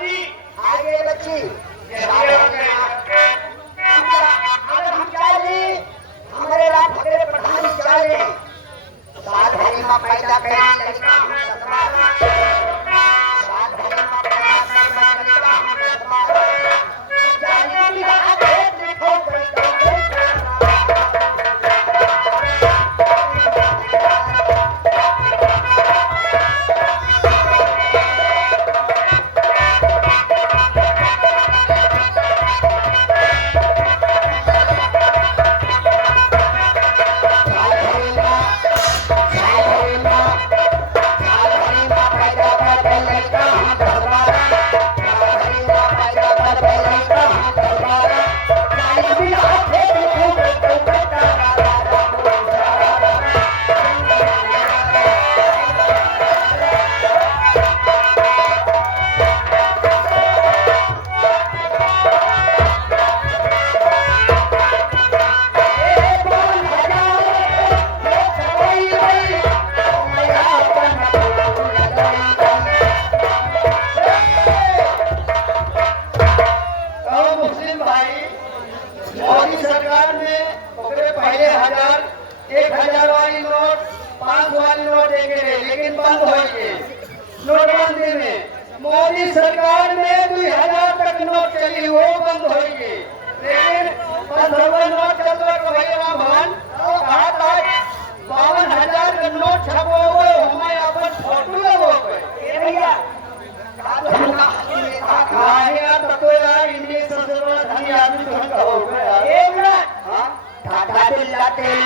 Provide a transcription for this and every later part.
जी आगे बच्ची अगर हम चाहे हमारे रात हमारे प्रधान चाहे सात भरी मां पैदा करें लड़का हम सात भरी मां पैदा करें लड़का हम जाने की बात है देखो मोदी सरकार ने पहले 1000 वाली नोट 500 वाली नोट देंगे लेकिन बंद होंगे नोटबंदी में। मोदी सरकार में 2000 तक नोट चली वो बंद होंगे लेकिन 15 नोट चल रहा तो भैया भवन 52,000 का नोट छपो हमें अपन फोटो लगो भैया इंग्लिश सबसे बड़ा धनी आदमी तो हो गया एक मिनट टाटा बिल्ला तेल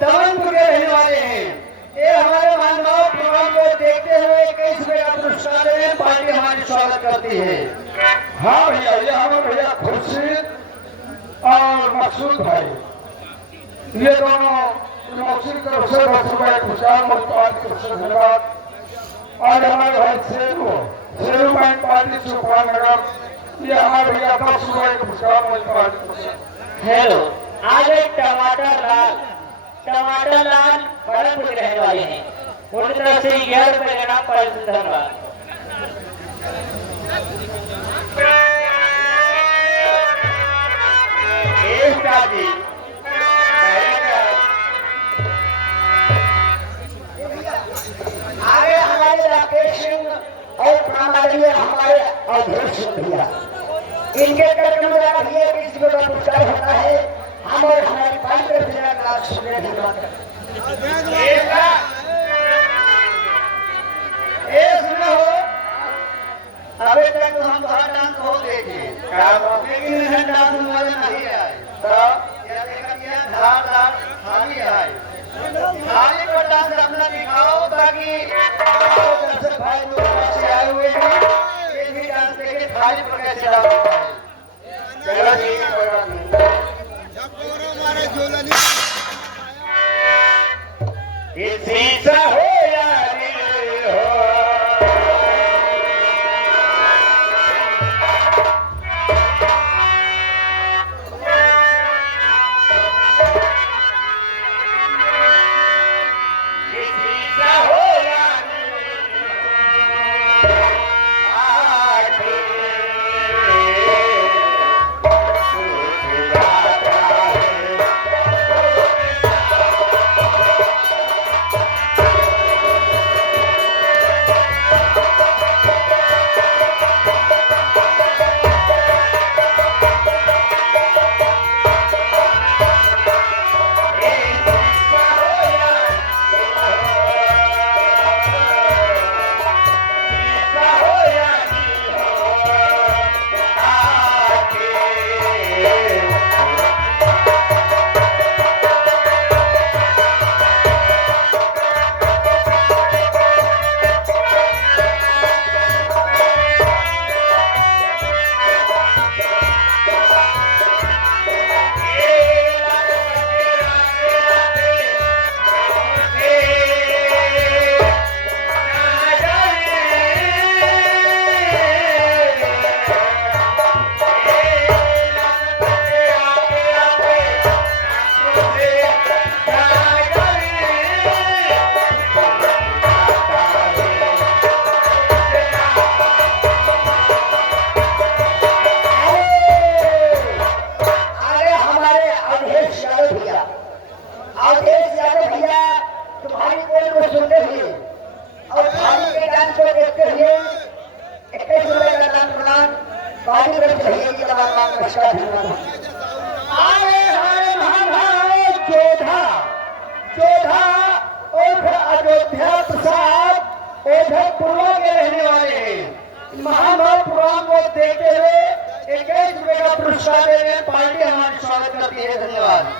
दमनपुर के रहने वाले हैं। ये हमारे मानव प्रोग्राम को देखते हुए 21 रुपए का पुरस्कार देने पार्टी हमारी स्वागत करती है। हाँ भैया ये हमारे भैया खुर्शीद और मकसूद भाई ये दोनों मकसूद की तरफ से 10 रुपए पुरस्कार पार्टी की तरफ से धन्यवाद। और हमारे भाई शेरू बैंक पार्टी सुखपाल नगर ये हमारे भैया 10 रुपए पुरस्कार पार्टी की तरफ से। हेलो आज एक टमाटर लाल बड़नपुर के रहने वाले हैं उनकी तरफ से 11 रुपए का नाम पर धन्यवाद। आगे हमारे राकेश सिंह और प्रामाणिक हमारे अवधेश भैया इनके कार्यक्रम द्वारा भी 21 रुपए का पुरस्कार होता है। हम और हमारी पार्टी के धन्यवाद अभी तक तो हम बाहर डांस हो देखे लेकिन डांस वाले नहीं आए धार खाली आए खाली को डांस अपना दिखाओ ताकि दर्शक भाई लोग से आए हुए हैं ये भी डांस देखे खाली पर कैसे डांस चलो जी कोई बात नहीं शीशा हो यारी हो शीशा हो यारी पार्टी में चाहिए कि हमारा नमस्कार धन्यवाद। आए हमारे महाभारत जोधा जोधा और अयोध्या प्रसाद ओझरपुरा के रहने वाले हैं। महाभारत पुराण को देखते हुए 21 रुपए का पुरस्कार दे रहे हैं। पार्टी हमारी स्वागत करती है। धन्यवाद।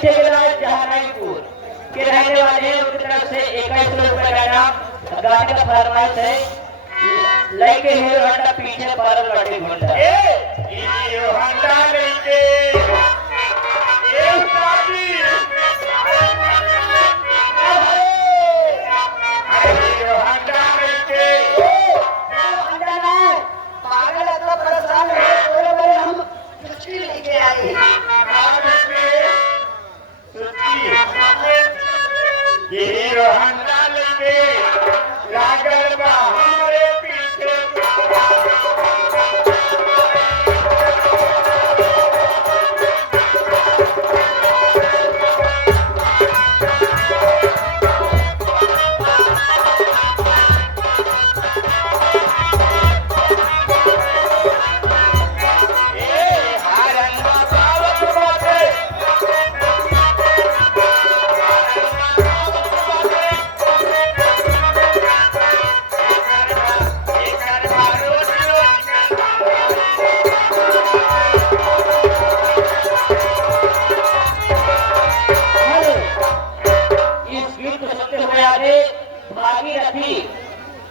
ठेकेदार जहानाईपुर के रहने वाले हैं। उनकी तरफ से 21 रुपए का इनाम गाने का फरमाइश है। लेके हीरो होंडा पीछे पर लौटे घूमता हीरो होंडा लेके हीरो होंडा लेके लागल बा हमारे पीछे।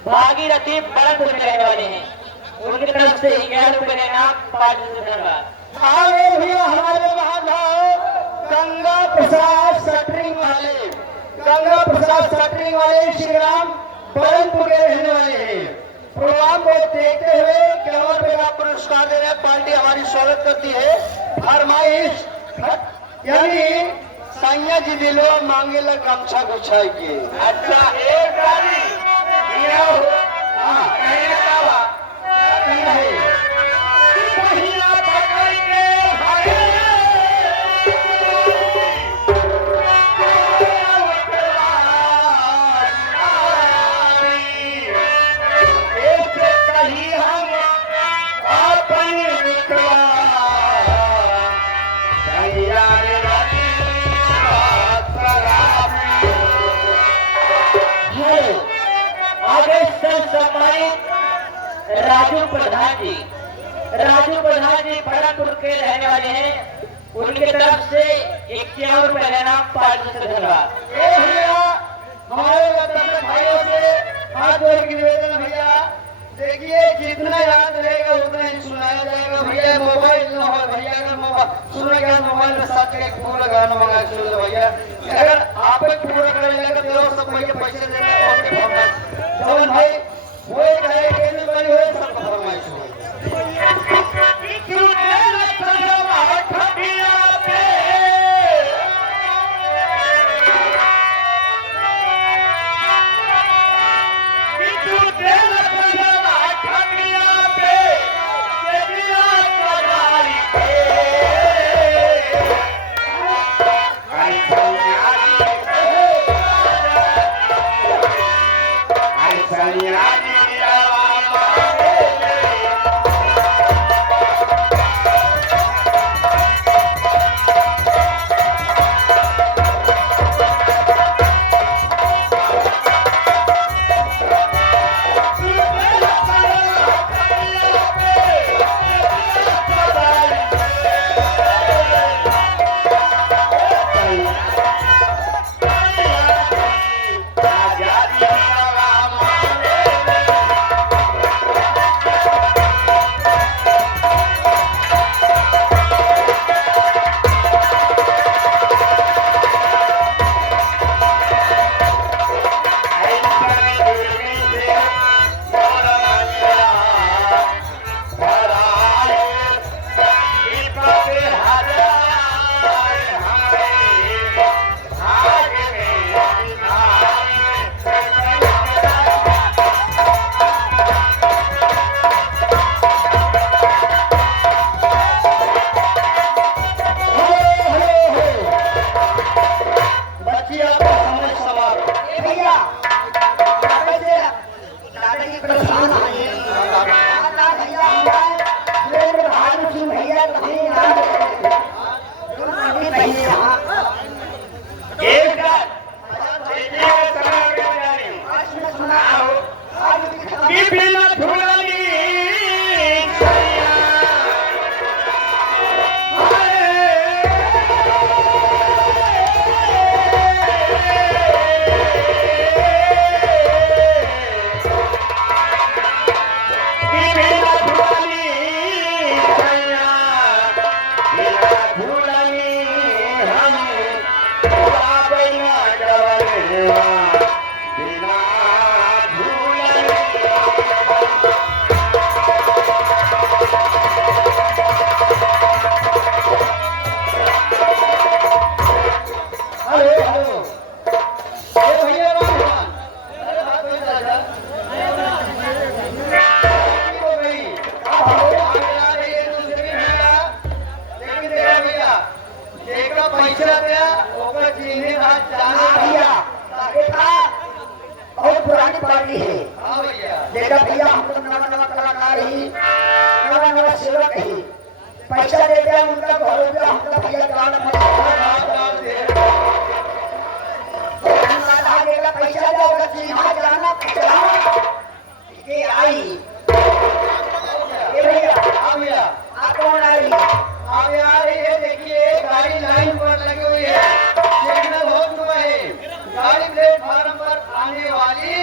भागीरथी बड़नपुर के रहने वाले हैं, उनकी तरफ से 11 रुपए का इनाम। पार्टी से धन्यवाद। आगे भैया हमारे वहां गंगा प्रसाद सटरिंग वाले श्री राम बरनपुर के रहने वाले हैं। प्रोग्राम को देखते हुए 51 रुपए का पुरस्कार दे रहे हैं। पार्टी हमारी स्वागत करती है। फरमाइश यानी सैया जी दिलो मांगे लग गमछा गुछाई के। अच्छा एक गाड़ी दिया हो कहने का बा कहना है पहिया पकड़ के भागे कहीं हम अपन मित्रवा आगे से सम्मानित राजू प्रधान जी बड़नपुर के रहने वाले हैं, उनकी तरफ से 51 रुपए का इनाम। पार्टी से धन्यवाद। भैया हमारे दर्शक भाइयों से हाथ जोड़ के निवेदन है भैया, देखिए जितना याद रहेगा उतना ही सुनाया जाएगा। भैया मोबाइल न हो भैया, अगर मोबाइल सुनने का मोबाइल में साथ एक पूरा गाना मंगा के सुन लो भैया। अगर आप पूरा करेंगे तो सब भैया पैसे देना और के फरमाइश जवन भाई वो कहे केंद्र बनी हुए सबको फरमाइश हो। पार्टी है देखा भैया, हम तो नवा नवा कलाकार ही नवा नवा सेवक ही पैसा देते हैं उनका घरों पे हमका भैया गाना पैसा देगा सिनेमा जाना के आई भैया आप कौन आई आप आ रही है। देखिए गाड़ी लाइन पर लगी हुई है, सिग्नल हो चुका है, गाड़ी प्लेटफार्म पर आने वाली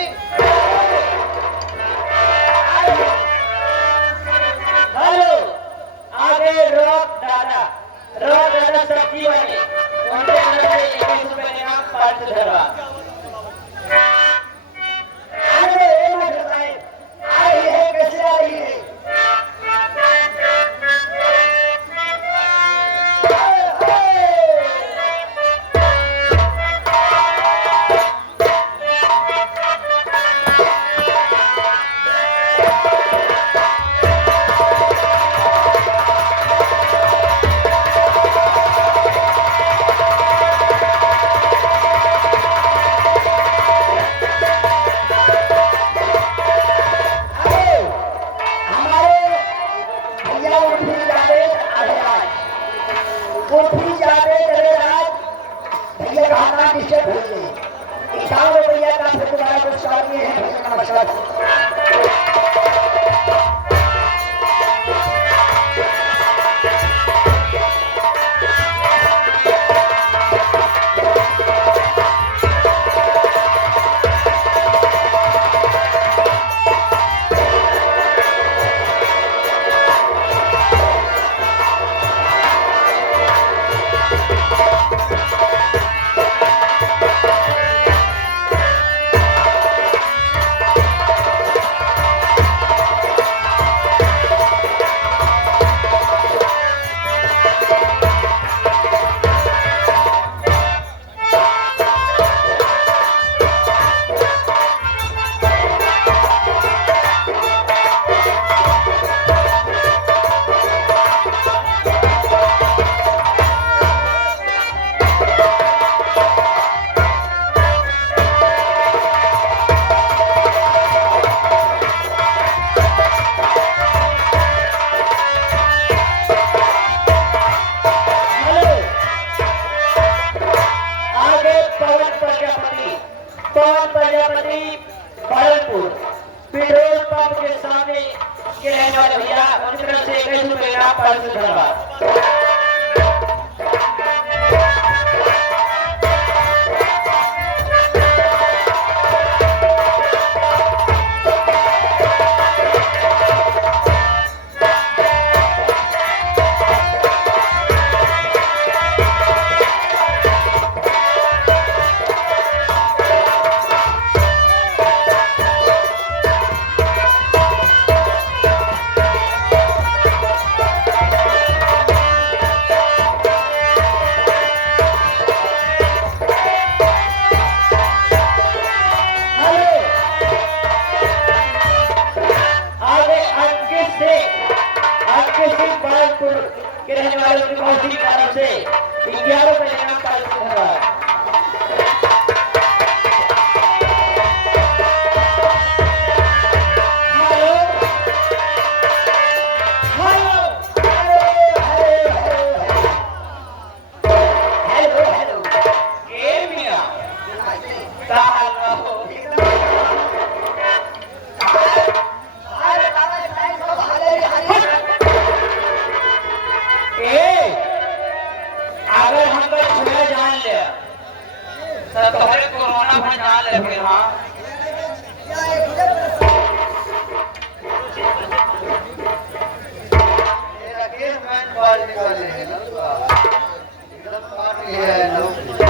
पवन प्रजापति भागलपुर पेट्रोल पंप के सामने के रहने वाले भैया उनकी तरफ से 21 रुपए का पारितोषिक धन्यवाद। के रहने वालों की कौशल की तरफ से 11 रुपए का पारितोषिक धन्यवाद। अगर हम लोग छुए जान ले तो हरे कोरोना में जान ले फिर हाँ ये राकेश मैन बाल निकाले हैं ना एकदम काट लिया है लोग।